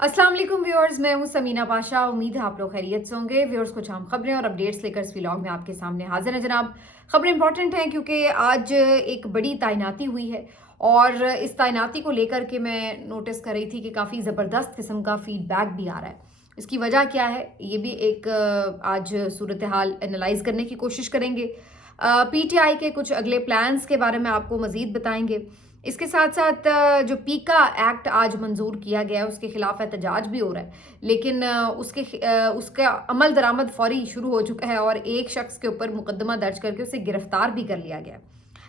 अस्सलाम वालेकुम व्यूअर्स, मैं हूं समीना पाशा। उम्मीद है आप लोग खैरियत से होंगे। व्यूअर्स, कुछ अहम खबरें और अपडेट्स लेकर इस व्लॉग में आपके सामने हाजिर है जनाब। खबरें इंपॉर्टेंट हैं क्योंकि आज एक बड़ी तैनाती हुई है और इस तैनाती को लेकर के मैं नोटिस कर रही थी कि काफ़ी ज़बरदस्त किस्म का फीडबैक भी आ रहा है। इसकी वजह क्या है, ये भी एक आज सूरत हाल एनालाइज करने की कोशिश करेंगे। पीटीआई के कुछ अगले प्लान्स के बारे में आपको मज़ीद बताएंगे। इसके साथ साथ जो पीका एक्ट आज मंजूर किया गया है उसके खिलाफ एहतजाज भी हो रहा है, लेकिन उसका अमल दरामद फौरी शुरू हो चुका है और एक शख्स के ऊपर मुकदमा दर्ज करके उसे गिरफ्तार भी कर लिया गया है।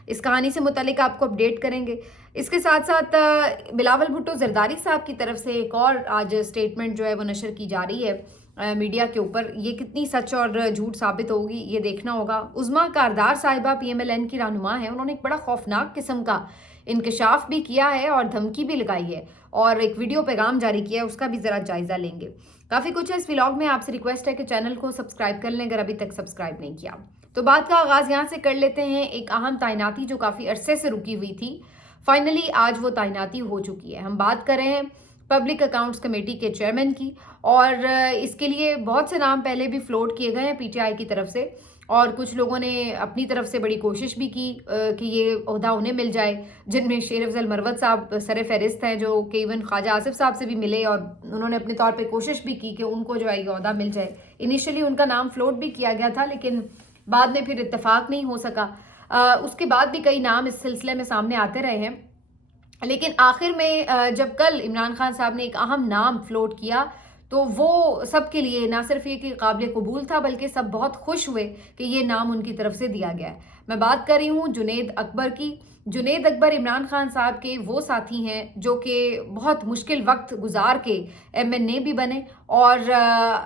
इस कहानी से मुतालिक आपको अपडेट करेंगे। इसके साथ साथ बिलावल भुट्टो जरदारी साहब की तरफ से एक और आज स्टेटमेंट जो है वो नशर की जा रही है मीडिया के ऊपर। ये कितनी सच और झूठ साबित होगी ये देखना होगा। उज़मा कारदार साहिबा पीएमएलएन की रहनुमा है, उन्होंने एक बड़ा खौफनाक किस्म का इंकशाफ भी किया है और धमकी भी लगाई है और एक वीडियो पैगाम जारी किया है, उसका भी ज़रा जायज़ा लेंगे। काफ़ी कुछ है इस व्लॉग में। आपसे रिक्वेस्ट है कि चैनल को सब्सक्राइब कर लें अगर अभी तक सब्सक्राइब नहीं किया। तो बात का आगाज़ यहाँ से कर लेते हैं। एक अहम तैनाती जो काफ़ी अरसे से रुकी हुई थी, फाइनली आज वो तैनाती हो चुकी है। हम बात कर रहे हैं पब्लिक अकाउंट्स कमेटी के चेयरमैन की, और इसके लिए बहुत से नाम पहले भी फ्लोट किए गए हैं पीटीआई की तरफ से, और कुछ लोगों ने अपनी तरफ से बड़ी कोशिश भी की कि ये ओहदा उन्हें मिल जाए, जिनमें शेर अफजल मरवत साहब सर फहरिस्त हैं, जो कि इवन ख्वाजा आसिफ साहब से भी मिले और उन्होंने अपने तौर पे कोशिश भी की कि उनको जो है ये ओहदा मिल जाए। इनिशियली उनका नाम फ्लोट भी किया गया था, लेकिन बाद में फिर इत्तेफाक नहीं हो सका। उसके बाद भी कई नाम इस सिलसिले में सामने आते रहे हैं, लेकिन आखिर में जब कल इमरान खान साहब ने एक अहम नाम फ्लोट किया तो वो सबके लिए ना सिर्फ ये कि काबिल कबूल था, बल्कि सब बहुत खुश हुए कि ये नाम उनकी तरफ से दिया गया है। मैं बात कर रही हूँ जुनैद अकबर की। जुनैद अकबर इमरान खान साहब के वो साथी हैं जो कि बहुत मुश्किल वक्त गुजार के एमएनए भी बने, और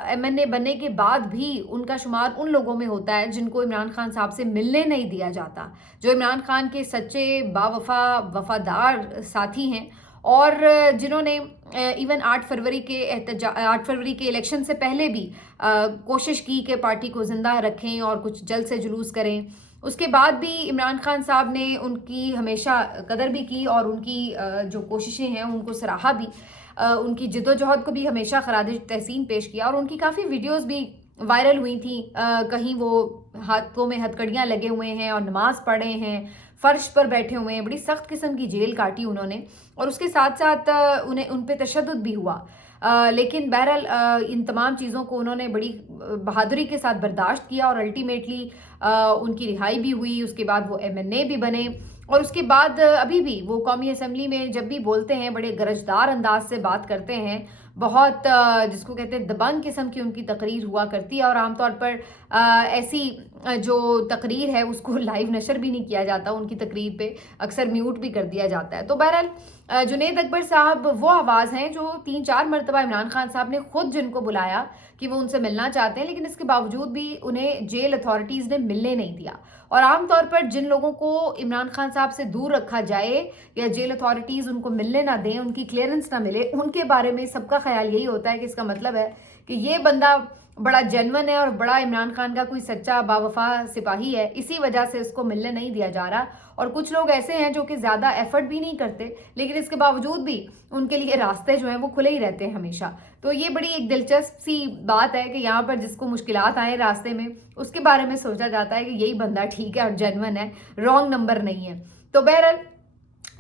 एमएनए बनने के बाद भी उनका शुमार उन लोगों में होता है जिनको इमरान खान साहब से मिलने नहीं दिया जाता, जो इमरान खान के सच्चे बावफा वफादार साथी हैं, और जिन्होंने इवन 8 फरवरी के इलेक्शन से पहले भी कोशिश की कि पार्टी को ज़िंदा रखें और कुछ जल्द से जुलूस करें। उसके बाद भी इमरान खान साहब ने उनकी हमेशा कदर भी की और उनकी जो कोशिशें हैं उनको सराहा भी, उनकी जिद्दोजहद को भी हमेशा खराज तहसीन पेश किया, और उनकी काफ़ी वीडियोज़ भी वायरल हुई थी। कहीं वो हाथों में हथकड़ियाँ लगे हुए हैं और नमाज पढ़े हैं, फर्श पर बैठे हुए हैं, बड़ी सख्त किस्म की जेल काटी उन्होंने, और उसके साथ साथ उन्हें उन पे तशद्दुद भी हुआ। लेकिन बहरहाल इन तमाम चीज़ों को उन्होंने बड़ी बहादुरी के साथ बर्दाश्त किया और अल्टीमेटली उनकी रिहाई भी हुई। उसके बाद वो एमएनए भी बने, और उसके बाद अभी भी वो कौमी असम्बली में जब भी बोलते हैं बड़े गरजदार अंदाज से बात करते हैं। बहुत जिसको कहते हैं दबंग किस्म की उनकी तकरीर हुआ करती है, और आमतौर पर ऐसी जो तकरीर है उसको लाइव नशर भी नहीं किया जाता, उनकी तकरीर पे अक्सर म्यूट भी कर दिया जाता है। तो बहरहाल जुनैद अकबर साहब वो आवाज़ हैं जो 3-4 मरतबा इमरान खान साहब ने खुद जिनको बुलाया कि वो उनसे मिलना चाहते हैं, लेकिन इसके बावजूद भी उन्हें जेल अथॉरिटीज़ ने मिलने नहीं दिया। और आमतौर पर जिन लोगों को इमरान खान साहब से दूर रखा जाए या जेल अथॉरिटीज़ उनको मिलने ना दें, उनकी क्लियरेंस ना मिले, उनके बारे में सबका ख्याल यही होता है कि इसका मतलब है कि ये बंदा बड़ा जेन्युइन है और बड़ा इमरान खान का कोई सच्चा बावफा सिपाही है, इसी वजह से इसको मिलने नहीं दिया जा रहा। और कुछ लोग ऐसे हैं जो कि ज़्यादा एफर्ट भी नहीं करते, लेकिन इसके बावजूद भी उनके लिए रास्ते जो हैं वो खुले ही रहते हैं हमेशा। तो ये बड़ी एक दिलचस्प सी बात है कि यहाँ पर जिसको मुश्किलात आए रास्ते में, उसके बारे में सोचा जाता है कि यही बंदा ठीक है और जेन्युइन है, रॉन्ग नंबर नहीं है। तो बहरहाल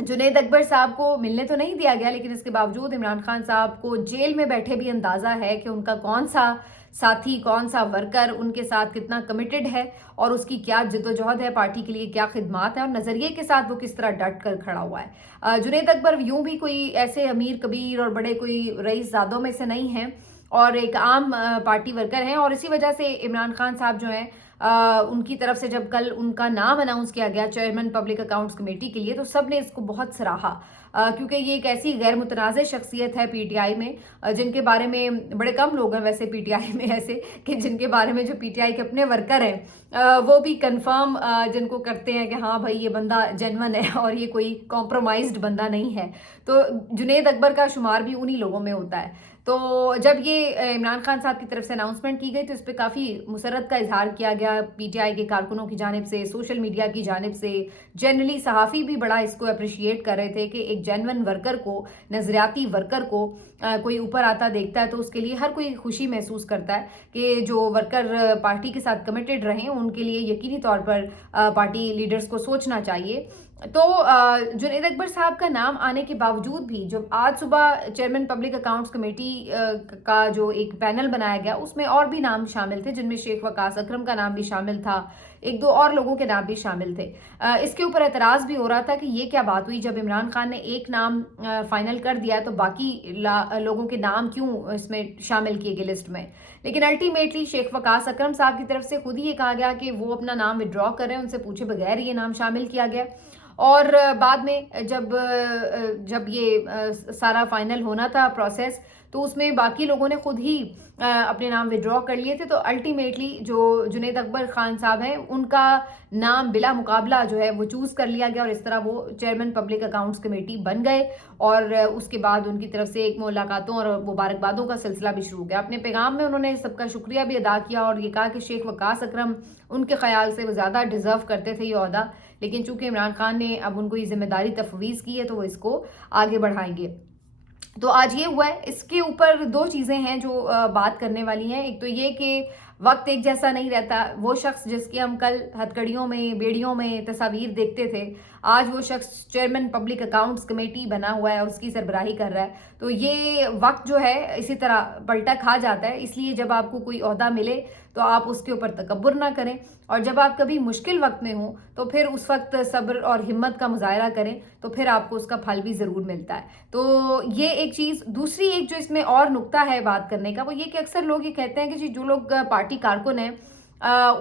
जुनैद अकबर साहब को मिलने तो नहीं दिया गया, लेकिन इसके बावजूद इमरान खान साहब को जेल में बैठे भी अंदाज़ा है कि उनका कौन सा साथी, कौन सा वर्कर उनके साथ कितना कमिटेड है और उसकी क्या जिद्दोजहद है, पार्टी के लिए क्या खिदमात है, और नज़रिए के साथ वो किस तरह डट कर खड़ा हुआ है। जुनैद अकबर यूं भी कोई ऐसे अमीर कबीर और बड़े कोई रईसज़ादों में से नहीं हैं, और एक आम पार्टी वर्कर हैं, और इसी वजह से इमरान खान साहब जो हैं उनकी तरफ से जब कल उनका नाम अनाउंस किया गया चेयरमैन पब्लिक अकाउंट्स कमेटी के लिए, तो सब ने इसको बहुत सराहा, क्योंकि ये एक ऐसी गैर मुतनाज़ शख्सियत है पीटीआई में जिनके बारे में बड़े कम लोग हैं वैसे पीटीआई में ऐसे कि जिनके बारे में जो पीटीआई के अपने वर्कर हैं वो भी कंफर्म जिनको करते हैं कि हाँ भाई ये बंदा जेन्युइन है और ये कोई कॉम्प्रोमाइज्ड बंदा नहीं है। तो जुनैद अकबर का शुमार भी उन्हीं लोगों में होता है। तो जब ये इमरान खान साहब की तरफ से अनाउंसमेंट की गई तो इस पर काफ़ी मुसरत का इजहार किया गया पीटीआई के कारकुनों की जानिब से, सोशल मीडिया की जानिब से, जनरली सहाफ़ी भी बड़ा इसको अप्रिशिएट कर रहे थे कि एक एक जेन्युइन वर्कर को, नजरियाती वर्कर को कोई ऊपर आता देखता है तो उसके लिए हर कोई खुशी महसूस करता है कि जो वर्कर पार्टी के साथ कमिटेड रहे उनके लिए यकीनी तौर पर पार्टी लीडर्स को सोचना चाहिए। तो जुनैद अकबर साहब का नाम आने के बावजूद भी जब आज सुबह चेयरमैन पब्लिक अकाउंट्स कमेटी का जो एक पैनल बनाया गया उसमें और भी नाम शामिल थे, जिनमें शेख वकास अकरम का नाम भी शामिल था, एक दो और लोगों के नाम भी शामिल थे। इसके ऊपर एतराज़ भी हो रहा था कि ये क्या बात हुई, जब इमरान खान ने एक नाम फाइनल कर दिया तो बाकी लोगों के नाम क्यों इसमें शामिल किए गए लिस्ट में। लेकिन अल्टीमेटली शेख वकास अकरम साहब की तरफ से खुद ही ये कहा गया कि वो अपना नाम विड्रॉ करें, उनसे पूछे बगैर ये नाम शामिल किया गया। और बाद में जब ये सारा फाइनल होना था प्रोसेस, तो उसमें बाकी लोगों ने खुद ही अपने नाम विड्रॉ कर लिए थे। तो अल्टीमेटली जो जुनैद अकबर खान साहब हैं उनका नाम बिला मुकाबला जो है वो चूज़ कर लिया गया और इस तरह वो चेयरमैन पब्लिक अकाउंट्स कमेटी बन गए। और उसके बाद उनकी तरफ से एक मुलाकातों और मुबारकबादों का सिलसिला भी शुरू हो गया। अपने पैगाम में उन्होंने सबका शुक्रिया भी अदा किया और ये कहा कि शेख वकास अकरम उनके ख्याल से वो ज़्यादा डिज़र्व करते थे ये ओहदा, लेकिन चूंकि इमरान खान ने अब उनको ये जिम्मेदारी तफवीज़ की है तो वो इसको आगे बढ़ाएंगे। तो आज ये हुआ है। इसके ऊपर दो चीज़ें हैं जो बात करने वाली हैं। एक तो ये कि वक्त एक जैसा नहीं रहता। वो शख्स जिसकी हम कल हथकड़ियों में, बेड़ियों में तस्वीर देखते थे, आज वो शख्स चेयरमैन पब्लिक अकाउंट्स कमेटी बना हुआ है, उसकी सरबराही कर रहा है। तो ये वक्त जो है इसी तरह पलटा खा जाता है। इसलिए जब आपको कोई ओहदा मिले तो आप उसके ऊपर तकब्बुर ना करें, और जब आप कभी मुश्किल वक्त में हो तो फिर उस वक्त सब्र और हिम्मत का मुजाहरा करें, तो फिर आपको उसका फल भी ज़रूर मिलता है। तो ये एक चीज़। दूसरी एक जो इसमें और नुक्ता है बात करने का, वो ये कि अक्सर लोग ये कहते हैं कि जी जो लोग पार्टी कारकुन हैं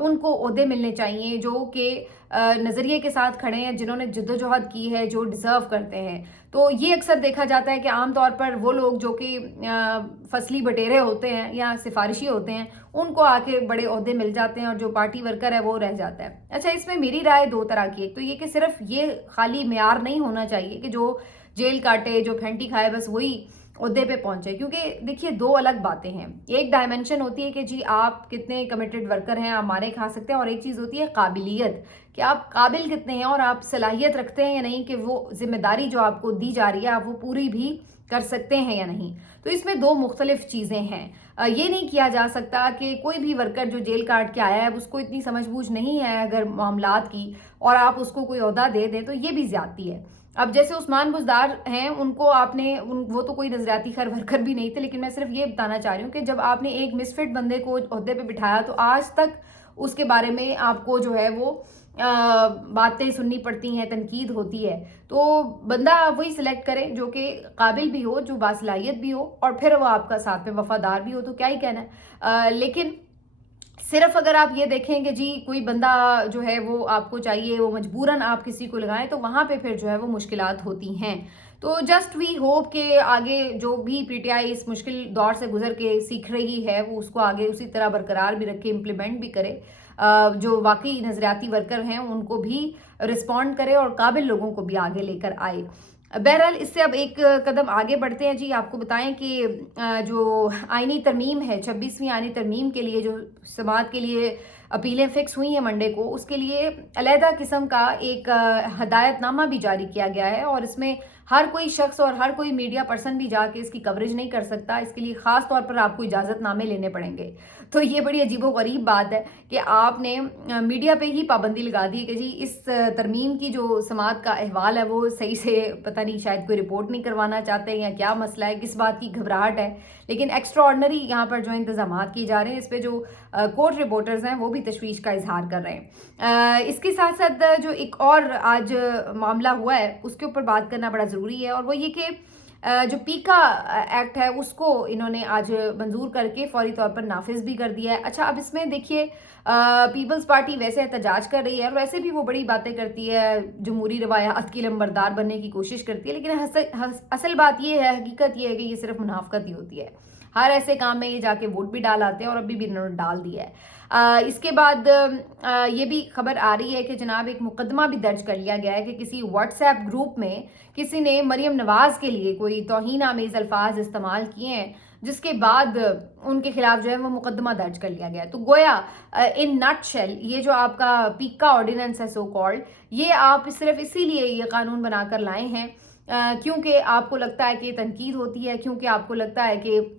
उनको ओहदे मिलने चाहिए, जो कि नज़रिए के साथ खड़े हैं, जिन्होंने जद्दोजहद की है, जो डिज़र्व करते हैं। तो ये अक्सर देखा जाता है कि आम तौर पर वो लोग जो कि फसली बटेरे होते हैं या सिफारिशी होते हैं उनको आके बड़े ओहदे मिल जाते हैं और जो पार्टी वर्कर है वो रह जाता है। अच्छा, इसमें मेरी राय दो तरह की है। एक तो ये कि सिर्फ ये खाली मेयार नहीं होना चाहिए कि जो जेल काटे, जो फेंटी खाए, बस वही ओहदे पे पहुंचे, क्योंकि देखिए दो अलग बातें हैं। एक डायमेंशन होती है कि जी आप कितने कमिटेड वर्कर हैं, आप मारे खा सकते हैं, और एक चीज़ होती है काबिलियत, कि आप काबिल कितने हैं और आप सलाहियत रखते हैं या नहीं कि वो जिम्मेदारी जो आपको दी जा रही है आप वो पूरी भी कर सकते हैं या नहीं। तो इसमें दो मुख्तलिफ चीज़ें हैं। ये नहीं किया जा सकता कि कोई भी वर्कर जो जेल काट के आया है उसको इतनी समझबूझ नहीं है अगर मामलात की, और आप उसको कोई ओहदा दे दें, तो ये भी ज्यादती है। अब जैसे उस्मान बुज़दार हैं, उनको आपने वो तो कोई नजरियाती खैर वर्कर भी नहीं थे, लेकिन मैं सिर्फ ये बताना चाह रही हूँ कि जब आपने एक मिसफिट बंदे को ओहदे पे बिठाया तो आज तक उसके बारे में आपको जो है वो बातें सुननी पड़ती हैं, तनकीद होती है। तो बंदा वही सिलेक्ट करें जो कि काबिल भी हो, जो बासलाहियत भी हो, और फिर वो आपका साथ में वफादार भी हो, तो क्या ही कहना है। लेकिन सिर्फ अगर आप ये देखें कि जी कोई बंदा जो है वो आपको चाहिए, वो मजबूरन आप किसी को लगाएं, तो वहाँ पे फिर जो है वो मुश्किलात होती हैं। तो जस्ट वी होप कि आगे जो भी पीटीआई इस मुश्किल दौर से गुजर के सीख रही है वो उसको आगे उसी तरह बरकरार भी रखे, इम्प्लीमेंट भी करे, जो वाकई नजरियाती वर्कर हैं उनको भी रिस्पॉन्ड करे और काबिल लोगों को भी आगे लेकर आए। बहरहाल इससे अब एक कदम आगे बढ़ते हैं जी। आपको बताएं कि जो आईनी तरमीम है, 26वीं आईनी तरमीम के लिए जो समात के लिए अपीलें फिक्स हुई हैं मंडे को, उसके लिए अलहदा किस्म का एक हदायतनामा भी जारी किया गया है, और इसमें हर कोई शख्स और हर कोई मीडिया पर्सन भी जाके इसकी कवरेज नहीं कर सकता। इसके लिए ख़ास तौर पर आपको इजाज़तनामे लेने पड़ेंगे। तो ये बड़ी अजीबोगरीब बात है कि आपने मीडिया पे ही पाबंदी लगा दी कि जी इस तरमीम की जो समात का अहवाल है वो सही से पता नहीं, शायद कोई रिपोर्ट नहीं करवाना चाहते या क्या मसला है, किस बात की घबराहट है। लेकिन एक्स्ट्रा ऑर्डनरी यहाँ पर जो इंतजाम किए जा रहे हैं, इस पर जो कोर्ट रिपोर्टर्स हैं वो भी तशवीश का इजहार कर रहे हैं। इसके साथ साथ जो एक और आज मामला हुआ है उसके ऊपर बात करना बड़ा ज़रूरी है, और वो ये कि जो पीका एक्ट है उसको इन्होंने आज मंजूर करके फौरी तौर पर नाफिज भी कर दिया है। अच्छा, अब इसमें देखिए पीपल्स पार्टी वैसे एहतजाज कर रही है और वैसे भी वो बड़ी बातें करती है, जमहूरी रवायात की लंबरदार बनने की कोशिश करती है, लेकिन असल बात ये है, हकीकत ये है कि ये सिर्फ मुनाफकत ही होती है। हर ऐसे काम में ये जाके वोट भी डाल आते हैं, और अभी भी इन्होंने डाल दिया है। इसके बाद ये भी खबर आ रही है कि जनाब एक मुकदमा भी दर्ज कर लिया गया है कि किसी व्हाट्सएप ग्रुप में किसी ने मरियम नवाज के लिए कोई तौहीन आमेज अल्फाज इस्तेमाल किए हैं, जिसके बाद उनके खिलाफ जो है वो मुकदमा दर्ज कर लिया गया है। तो गोया इन नटशेल ये जो आपका पीका ऑर्डिनेंस है सो कॉल्ड, ये आप सिर्फ इसीलिए ये कानून बनाकर लाए हैं क्योंकि आपको लगता है कि ये तनकीद होती है, क्योंकि आपको लगता है कि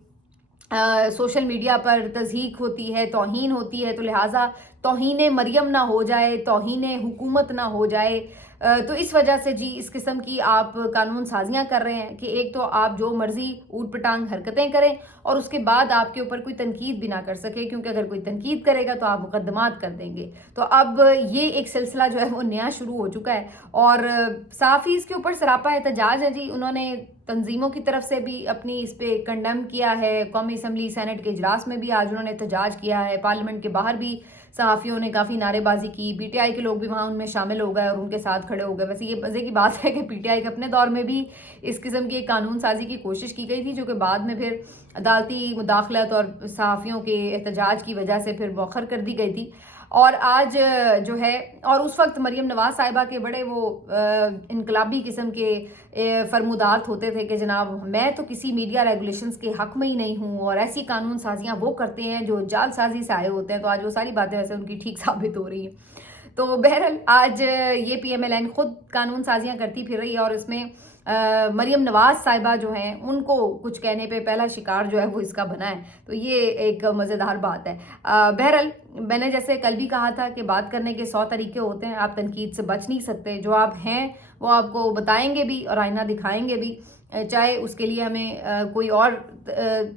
सोशल मीडिया पर तज़हीक होती है, तौहीन होती है, तो लिहाजा तौहीन मरियम ना हो जाए, तौहीन हुकूमत ना हो जाए। तो इस वजह से जी इस किस्म की आप कानून साजियाँ कर रहे हैं कि एक तो आप जो मर्ज़ी ऊट पटांग हरकतें करें और उसके बाद आपके ऊपर कोई तनकीद भी ना कर सके, क्योंकि अगर कोई तनकीद करेगा तो आप मुकदमात कर देंगे। तो अब ये एक सिलसिला जो है वो नया शुरू हो चुका है और साफ़ ही इसके ऊपर सरापा एहतजाज है जी। उन्होंने तंजीमों की तरफ से भी अपनी इस पे कंडेम किया है, कौमी असम्बली सेनेट के इजलास में भी आज उन्होंने एहतजाज किया है, पार्लियामेंट के बाहर भी सहाफ़ियों ने काफ़ी नारेबाजी की, पीटीआई के लोग भी वहाँ उनमें शामिल हो गए और उनके साथ खड़े हो गए। वैसे ये मज़े की बात है कि पीटीआई के अपने दौर में भी इस किस्म की एक कानून साजी की कोशिश की गई थी, जो कि बाद में फिर अदालती मुदाखलत और सहाफ़ियों के एहतजाज की वजह से फिर मौखर कर दी गई थी। और आज जो है, और उस वक्त मरीम नवाज़ साहिबा के बड़े वो इनकलाबी किस्म के फरमुदात होते थे कि जनाब मैं तो किसी मीडिया रेगुलेशंस के हक़ में ही नहीं हूँ, और ऐसी कानून साजियाँ वो करते हैं जो जालसाजी से आए होते हैं। तो आज वो सारी बातें वैसे उनकी ठीक साबित हो रही हैं। तो बहरहाल आज ये PMLN खुद कानून साजियाँ करती फिर रही है और इसमें मरीम नवाज़ साहिबा जो हैं उनको कुछ कहने पे पहला शिकार जो है वो इसका बना है। तो ये एक मज़ेदार बात है। बहरहाल मैंने जैसे कल भी कहा था कि बात करने के 100 तरीके होते हैं, आप तनकीद से बच नहीं सकते। जो आप हैं वो आपको बताएंगे भी और आईना दिखाएंगे भी, चाहे उसके लिए हमें कोई और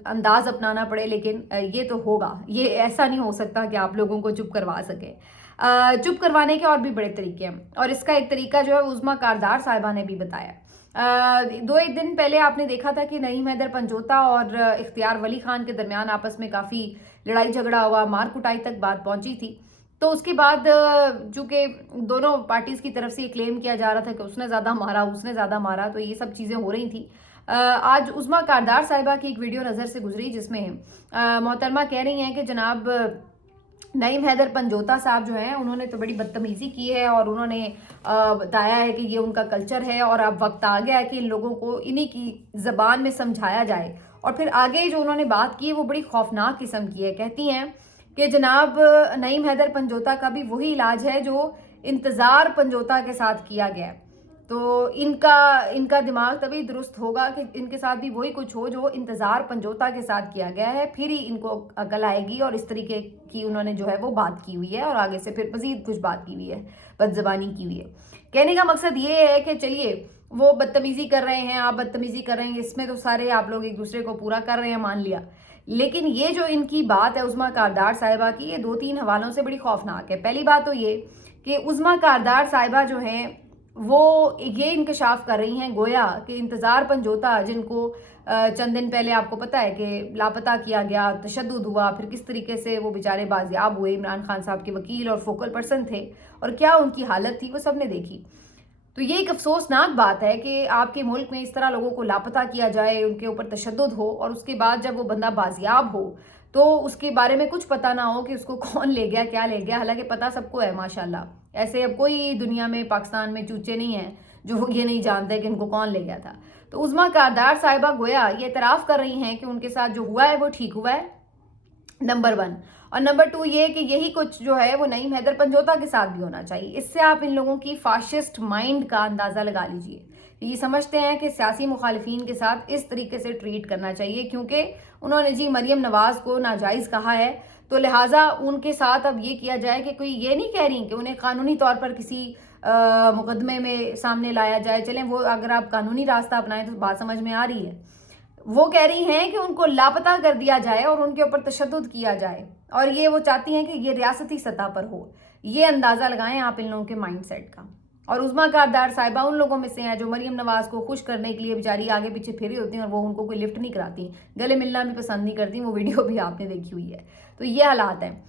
अंदाज़ अपनाना पड़े, लेकिन ये तो होगा। ये ऐसा नहीं हो सकता कि आप लोगों को चुप करवा सके। चुप करवाने के और भी बड़े तरीके हैं और इसका एक तरीका जो है उज़्मा कारदार साहिबा ने भी बताया। 2-1 दिन पहले आपने देखा था कि नईम हैदर पंजोता और इख्तियार वली खान के दरमियान आपस में काफ़ी लड़ाई झगड़ा हुआ, मार कुटाई तक बात पहुंची थी। तो उसके बाद चूँकि दोनों पार्टीज़ की तरफ से ये क्लेम किया जा रहा था कि उसने ज़्यादा मारा, उसने ज़्यादा मारा, तो ये सब चीज़ें हो रही थी। आज उज़्मा कारदार साहिबा की एक वीडियो नज़र से गुजरी जिसमें मोहतरमा कह रही हैं कि जनाब नईम हैदर पंजोता साहब जो हैं उन्होंने तो बड़ी बदतमीज़ी की है और उन्होंने बताया है कि ये उनका कल्चर है और अब वक्त आ गया है कि इन लोगों को इन्हीं की ज़बान में समझाया जाए। और फिर आगे जो उन्होंने बात की है वो बड़ी खौफनाक किस्म की है। कहती हैं कि जनाब नईम हैदर पंजोता का भी वही इलाज है जो इंतज़ार पंजोता के साथ किया गया है। तो इनका दिमाग तभी दुरुस्त होगा कि इनके साथ भी वही कुछ हो जो इंतज़ार पंजोता के साथ किया गया है, फिर ही इनको अकल आएगी। और इस तरीके की उन्होंने जो है वो बात की हुई है और आगे से फिर मज़ीद कुछ बात की हुई है, बदज़बानी की हुई है। कहने का मकसद ये है कि चलिए वो बदतमीज़ी कर रहे हैं, आप बदतमीज़ी कर रहे हैं, इसमें तो सारे आप लोग एक दूसरे को पूरा कर रहे हैं, मान लिया। लेकिन ये जो इनकी बात है उज़्मा कारदार साहिबा की, ये 2-3 हवालों से बड़ी खौफनाक है। पहली बात तो ये कि उज़्मा कारदार साहिबा जो हैं वो ये इंकशाफ कर रही हैं गोया कि इंतज़ार पंजोता, जिनको चंद दिन पहले आपको पता है कि लापता किया गया, तशद्दुद हुआ, फिर किस तरीके से वो बेचारे बाजियाब हुए, इमरान खान साहब के वकील और फोकल पर्सन थे और क्या उनकी हालत थी वो सब ने देखी। तो ये एक अफसोसनाक बात है कि आपके मुल्क में इस तरह लोगों को लापता किया जाए, उनके ऊपर तशद्दुद हो और उसके बाद जब वो बंदा बाजियाब हो तो उसके बारे में कुछ पता ना हो कि उसको कौन ले गया, क्या ले गया। हालांकि पता सबको है माशाल्लाह, ऐसे अब कोई दुनिया में पाकिस्तान में चूचे नहीं हैं जो ये नहीं जानते कि इनको कौन ले गया था। तो उज़्मा कारदार साहिबा गोया ये इतराफ़ कर रही हैं कि उनके साथ जो हुआ है वो ठीक हुआ है, नंबर 1। और नंबर 2 ये कि यही कुछ जो है वो नईम हैदर पंजोता के साथ भी होना चाहिए। इससे आप इन लोगों की फाशिस्ट माइंड का अंदाज़ा लगा लीजिए। ये समझते हैं कि सियासी मुखालिफिन के साथ इस तरीके से ट्रीट करना चाहिए, क्योंकि उन्होंने जी मरीम नवाज़ को नाजायज़ कहा है, तो लिहाजा उनके साथ अब ये किया जाए कि कोई ये नहीं कह रही कि उन्हें कानूनी तौर पर किसी मुकदमे में सामने लाया जाए। चलें वो अगर आप कानूनी रास्ता अपनाएं तो बात समझ में आ रही है। वो कह रही हैं कि उनको लापता कर दिया जाए और उनके ऊपर तशद्दुद किया जाए, और ये वो चाहती हैं कि ये रियासती सतह पर हो। ये अंदाज़ा लगाएं आप इन लोगों के माइंड सेट का। और उज़्मा कारदार साहिबा उन लोगों में से हैं जो मरीम नवाज़ को खुश करने के लिए बेचारी आगे पीछे फेरी होती हैं और वो उनको कोई लिफ्ट नहीं कराती, गले मिलना भी पसंद नहीं करती। वो वीडियो भी आपने देखी हुई है। तो ये हालात हैं।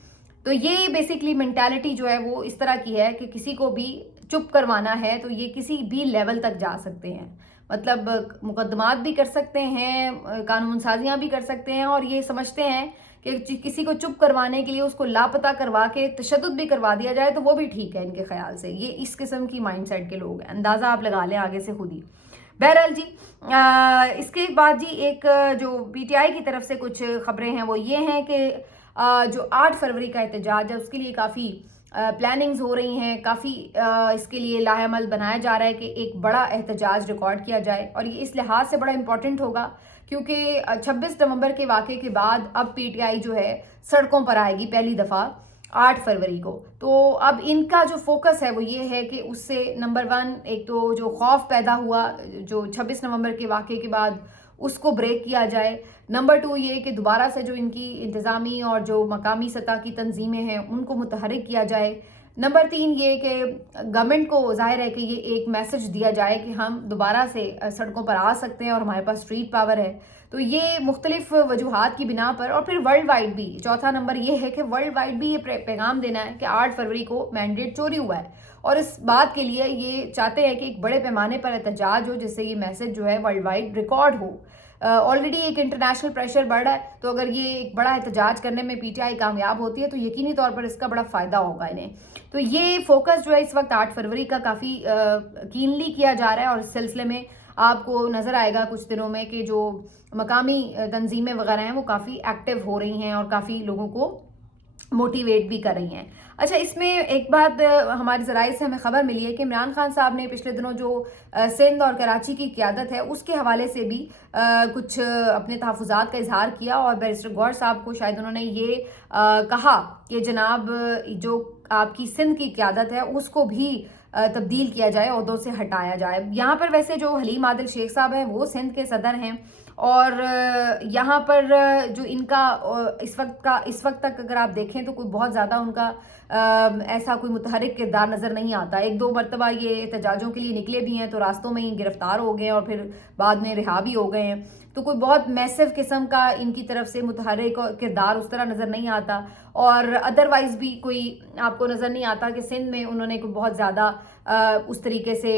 तो ये बेसिकली मेंटालिटी जो है वो इस तरह की है कि किसी को भी चुप करवाना है तो ये किसी भी लेवल तक जा सकते हैं, मतलब मुकदमात भी कर सकते हैं, कानून साजियाँ भी कर सकते हैं, और ये समझते हैं कि किसी को चुप करवाने के लिए उसको लापता करवा के तशद्दुद भी करवा दिया जाए तो वो भी ठीक है। इनके ख्याल से ये इस किस्म की माइंडसेट के लोग हैं, अंदाज़ा आप लगा लें आगे से खुद ही। बहरहाल जी इसके बाद जी एक जो PTI की तरफ से कुछ खबरें हैं वो ये हैं कि जो 8 फरवरी का एहतजाज है उसके लिए काफ़ी प्लानिंग्स हो रही हैं, काफ़ी इसके लिए लाहेअमल बनाया जा रहा है कि एक बड़ा एहतजाज रिकॉर्ड किया जाए। और ये इस लिहाज से बड़ा इम्पॉर्टेंट होगा क्योंकि 26 नवंबर के वाक़े के बाद अब पीटीआई जो है सड़कों पर आएगी पहली दफ़ा 8 फरवरी को। तो अब इनका जो फोकस है वो ये है कि उससे नंबर 1 एक तो जो खौफ पैदा हुआ जो 26 नवंबर के वाक़े के बाद उसको ब्रेक किया जाए। नंबर 2 ये कि दोबारा से जो इनकी इंतज़ामी और जो मकामी सतह की तंजीमें हैं उनको मुतहरिक किया जाए। नंबर 3 ये कि गवर्नमेंट को ज़ाहिर है कि ये एक मैसेज दिया जाए कि हम दोबारा से सड़कों पर आ सकते हैं और हमारे पास स्ट्रीट पावर है। तो ये मुख्तलिफ वजूहात की बिना पर, और फिर वर्ल्ड वाइड भी चौथा नंबर ये है कि वर्ल्ड वाइड भी ये पैगाम देना है कि 8 फरवरी को मैंडेट चोरी हुआ है और इस बात के लिए ये चाहते हैं कि एक बड़े पैमाने पर एहतजाज हो जिससे ये मैसेज जो है वर्ल्ड वाइड रिकॉर्ड हो। ऑलरेडी एक इंटरनेशनल प्रेशर बढ़ रहा है, तो अगर ये एक बड़ा एहतजाज करने में पीटीआई कामयाब होती है तो यकीनी तौर पर इसका बड़ा फ़ायदा होगा इन्हें। तो ये फोकस जो है इस वक्त 8 फरवरी का काफ़ी कीनली किया जा रहा है और इस सिलसिले में आपको नज़र आएगा कुछ दिनों में कि जो मकामी तंजीमें वगैरह हैं वो काफ़ी एक्टिव हो रही हैं और काफ़ी लोगों को मोटिवेट भी कर रही हैं। अच्छा, इसमें एक बात हमारे ज़राए से हमें ख़बर मिली है कि इमरान खान साहब ने पिछले दिनों जो सिंध और कराची की क़यादत है उसके हवाले से भी कुछ अपने तहफ़्फ़ुज़ात का इजहार किया और बैरिस्टर गौहर साहब को शायद उन्होंने ये कहा कि जनाब जो आपकी सिंध की क़यादत है उसको भी तब्दील किया जाए, ओहदों से हटाया जाए। यहाँ पर वैसे जो हलीम आदिल शेख साहब हैं वो सिंध के सदर हैं और यहाँ पर जो इनका इस वक्त तक अगर आप देखें तो कोई बहुत ज़्यादा उनका ऐसा कोई मुतहरिक किरदार नज़र नहीं आता। 1-2 मरतबा ये एहतजाजों के लिए निकले भी हैं तो रास्तों में ही गिरफ्तार हो गए हैं और फिर बाद में रिहा भी हो गए हैं। तो कोई बहुत मैसिव किस्म का इनकी तरफ से मुतहरिक किरदार उस तरह नज़र नहीं आता और अदरवाइज़ भी कोई आपको नज़र नहीं आता कि सिंध में उन्होंने कोई बहुत ज़्यादा उस तरीके से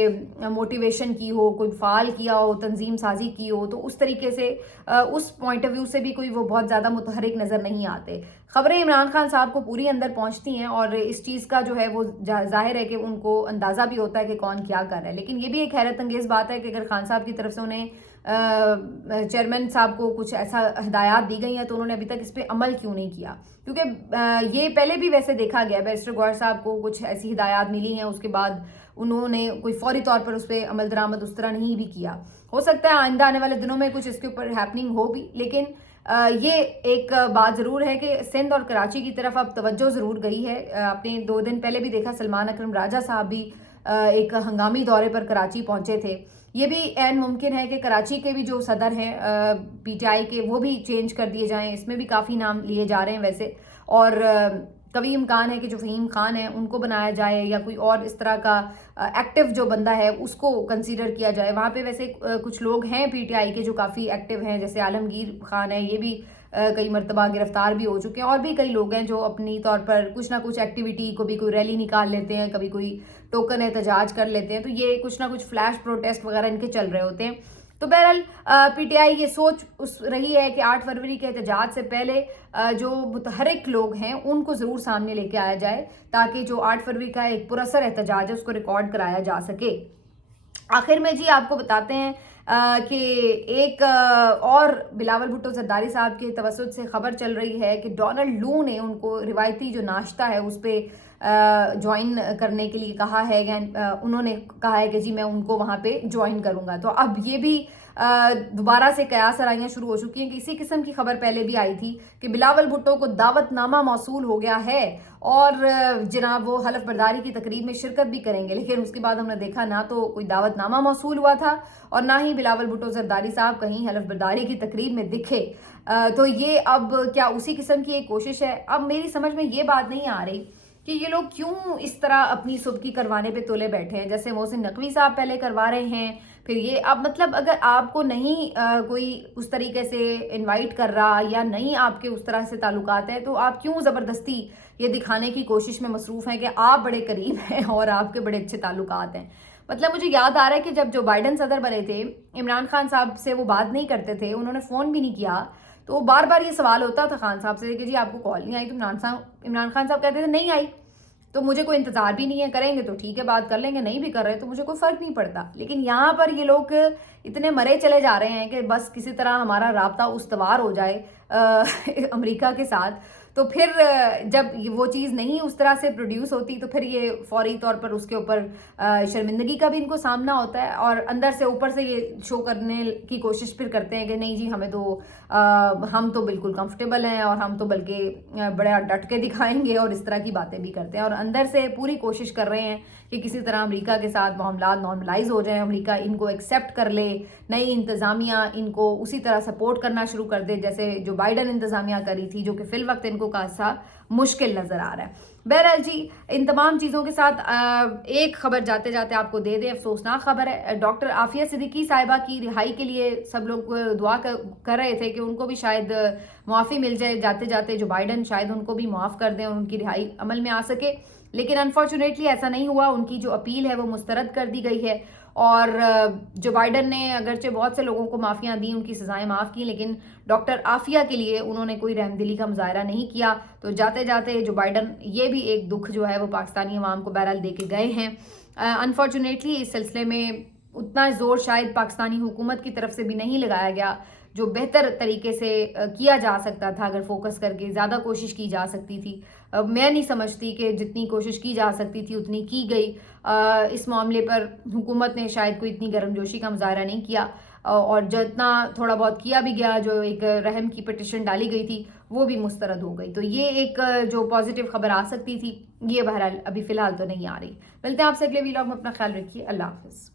मोटिवेशन की हो, कोई फ़ाल किया हो, तंजीम साजी की हो। तो उस तरीके से उस पॉइंट ऑफ व्यू से भी कोई वो बहुत ज़्यादा मुतहरिक नज़र नहीं आते। ख़बरें इमरान खान साहब को पूरी अंदर पहुंचती हैं और इस चीज़ का जो है वो ज़ाहिर है कि उनको अंदाज़ा भी होता है कि कौन क्या कर रहा है। लेकिन ये भी एक हैरत अंगेज़ बात है कि अगर खान साहब की तरफ से उन्हें चेयरमैन साहब को कुछ ऐसा हिदायत दी गई हैं तो उन्होंने अभी तक इस पर अमल क्यों नहीं किया? क्योंकि ये पहले भी वैसे देखा गया, बैरिस्टर गौहर साहब को कुछ ऐसी हिदायत मिली हैं उसके बाद उन्होंने कोई फौरी तौर पर उस पर अमल दरामद उस तरह नहीं भी किया। हो सकता है आइंदा आने वाले दिनों में कुछ इसके ऊपर हैपनिंग हो भी, लेकिन ये एक बात ज़रूर है कि सिंध और कराची की तरफ अब तवज्जो ज़रूर गई है। आपने 2 दिन पहले भी देखा सलमान अकरम राजा साहब भी एक हंगामी दौरे पर कराची पहुंचे थे। ये भी ऐन मुमकिन है कि कराची के भी जो सदर हैं पीटीआई के वो भी चेंज कर दिए जाएं। इसमें भी काफ़ी नाम लिए जा रहे हैं वैसे, और कभी इम्कान है कि जो फ़हीम खान है उनको बनाया जाए या कोई और इस तरह का एक्टिव जो बंदा है उसको कंसीडर किया जाए। वहाँ पे वैसे कुछ लोग हैं पीटीआई के जो काफ़ी एक्टिव हैं, जैसे आलमगीर खान है, ये भी कई मरतबा गिरफ्तार भी हो चुके हैं और भी कई लोग हैं जो अपनी तौर पर कुछ ना कुछ एक्टिविटी, कभी कोई रैली निकाल लेते हैं, कभी कोई टोकन एहतजाज कर लेते हैं। तो ये कुछ ना कुछ फ्लैश प्रोटेस्ट वगैरह इनके चल रहे होते हैं। तो बहरहाल पीटीआई ये सोच रही है कि 8 फरवरी के एहतजाज से पहले जो मुतहरिक लोग हैं उनको ज़रूर सामने लेके आया जाए ताकि जो 8 फरवरी का एक पुरअसर एहतजाज है उसको रिकॉर्ड कराया जा सके। आखिर में जी आपको बताते हैं कि एक और बिलावल भुट्टो जरदारी साहब के तवस्सुत से खबर चल रही है कि डोनाल्ड लू ने उनको रिवायती जो नाश्ता है उस पर ज्वाइन करने के लिए कहा है। उन्होंने कहा है कि जी मैं उनको वहाँ पे ज्वाइन करूँगा। तो अब ये भी दोबारा से कयास आराइयाँ शुरू हो चुकी हैं कि इसी किस्म की खबर पहले भी आई थी कि बिलावल भुट्टो को दावतनामा मौसूल हो गया है और जनाब वो हलफ बर्दारी की तकरीब में शिरकत भी करेंगे। लेकिन उसके बाद हमने देखा ना तो कोई दावतनामा मौसूल हुआ था और ना ही बिलावल भुट्टो जरदारी साहब कहीं हलफ बर्दारी की तकरीब में दिखे। तो ये अब क्या उसी किस्म की एक कोशिश है? अब मेरी समझ में ये बात नहीं आ रही कि ये लोग क्यों इस तरह अपनी सुबकी करवाने पे तुले बैठे हैं। जैसे मोहसिन नकवी साहब पहले करवा रहे हैं, फिर ये अब मतलब अगर आपको नहीं कोई उस तरीके से इनवाइट कर रहा या नहीं आपके उस तरह से ताल्लुकात है तो आप क्यों ज़बरदस्ती ये दिखाने की कोशिश में मसरूफ़ हैं कि आप बड़े करीब हैं और आपके बड़े अच्छे ताल्लुकात हैं। मतलब मुझे याद आ रहा है कि जब जो बाइडन सदर बने थे, इमरान खान साहब से वो बात नहीं करते थे, उन्होंने फ़ोन भी नहीं किया, तो बार बार ये सवाल होता था खान साहब से कि जी आपको कॉल नहीं आई? तो इमरान खान साहब कहते थे नहीं आई तो मुझे कोई इंतज़ार भी नहीं है, करेंगे तो ठीक है बात कर लेंगे, नहीं भी कर रहे तो मुझे कोई फ़र्क नहीं पड़ता। लेकिन यहाँ पर ये लोग इतने मरे चले जा रहे हैं कि बस किसी तरह हमारा राब्ता उस्तवार हो जाए अमेरिका के साथ। تو پھر جب وہ چیز نہیں اس طرح سے پروڈیوس ہوتی تو پھر یہ فوری طور پر اس کے اوپر شرمندگی کا بھی ان کو سامنا ہوتا ہے، اور اندر سے اوپر سے یہ شو کرنے کی کوشش پھر کرتے ہیں کہ نہیں جی ہمیں تو ہم تو بالکل کمفرٹیبل ہیں، اور ہم تو بلکہ بڑا ڈٹ کے دکھائیں گے، اور اس طرح کی باتیں بھی کرتے ہیں، اور اندر سے پوری کوشش کر رہے ہیں کہ کسی طرح امریکہ کے ساتھ معاملات نارملائز ہو جائیں، امریکہ ان کو ایکسیپٹ کر لے، نئی انتظامیہ ان کو اسی طرح سپورٹ کرنا شروع کر دے جیسے جو بائیڈن انتظامیہ کری تھی، جو کہ فی الوقت ان کو خاصا مشکل نظر آ رہا ہے۔ بہرحال جی ان تمام چیزوں کے ساتھ ایک خبر جاتے جاتے آپ کو دے دیں، افسوسناک خبر ہے، ڈاکٹر عافیہ صدیقی صاحبہ کی رہائی کے لیے سب لوگ دعا کر رہے تھے کہ ان کو بھی شاید معافی مل جائے، جاتے جاتے جو بائیڈن شاید ان کو بھی معاف کر دیں اور ان کی رہائی عمل میں آ سکے، لیکن انفارچونیٹلی ایسا نہیں ہوا، ان کی جو اپیل ہے وہ مسترد کر دی گئی ہے، اور جو بائیڈن نے اگرچہ بہت سے لوگوں کو معافیاں دیں، ان کی سزائیں معاف کی، لیکن ڈاکٹر عافیہ کے لیے انہوں نے کوئی رحم دلی کا مظاہرہ نہیں کیا، تو جاتے جاتے جو بائیڈن یہ بھی ایک دکھ جو ہے وہ پاکستانی عوام کو بہرحال دے کے گئے ہیں۔ انفارچونیٹلی اس سلسلے میں اتنا زور شاید پاکستانی حکومت کی طرف سے بھی نہیں لگایا گیا جو بہتر طریقے سے کیا جا سکتا تھا، اگر فوکس کر کے زیادہ کوشش کی جا سکتی تھی۔ میں نہیں سمجھتی کہ جتنی کوشش کی جا سکتی تھی اتنی کی گئی، اس معاملے پر حکومت نے شاید کوئی اتنی گرم جوشی کا مظاہرہ نہیں کیا، اور جتنا تھوڑا بہت کیا بھی گیا، جو ایک رحم کی پٹیشن ڈالی گئی تھی وہ بھی مسترد ہو گئی، تو یہ ایک جو پازیٹیو خبر آ سکتی تھی یہ بہرحال ابھی فی الحال تو نہیں آ رہی۔ ملتے ہیں آپ سے اگلے ویلاگ میں، اپنا خیال رکھیے، اللہ حافظ۔